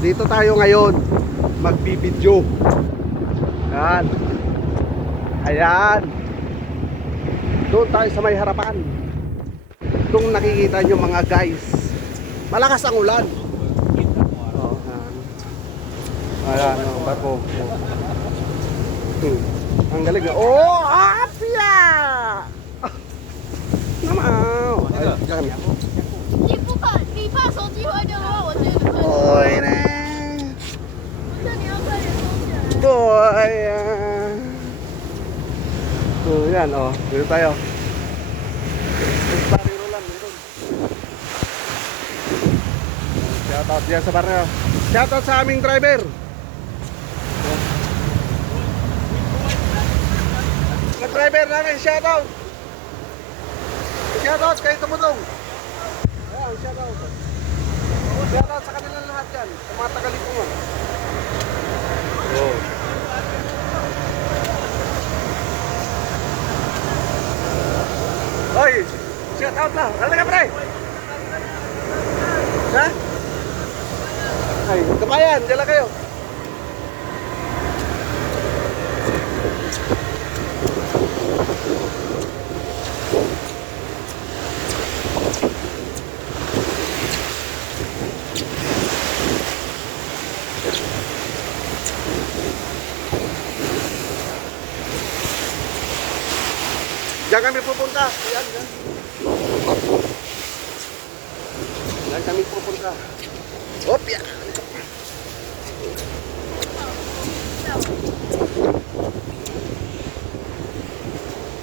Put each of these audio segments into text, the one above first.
dito tayo ngayon magbibidyo. Yan. Ayan. Doon tayo sa may harapan. Doon nakikita nyo mga guys. Malakas ang ulan. Oh, yan. Ayan, oh, barko. Oh. Hmm. Ang galing na. Oh, apya! 你不怕你怕手机坏掉的话，我这个快， Boy na. 那你要快点收起来。 Boy. ah. So, yan, oh. Dito tayo. Barrio lang, meron. Shoutout diyan sa barrio. Shoutout sa aming driver. Sa driver namin, shoutout. Shoutout kay Tumutong. Ayan, shoutout. Shoutout sa kanilang lahat yan. Sa mga tagalipungan. Oh. Oy, shout out na. Halika pre. Ha? Ay, kabayan, dala kayo. Diyan kami pupunta. Yan, yan. Diyan kami pupunta. Hop, yan.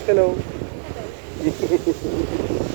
Hello.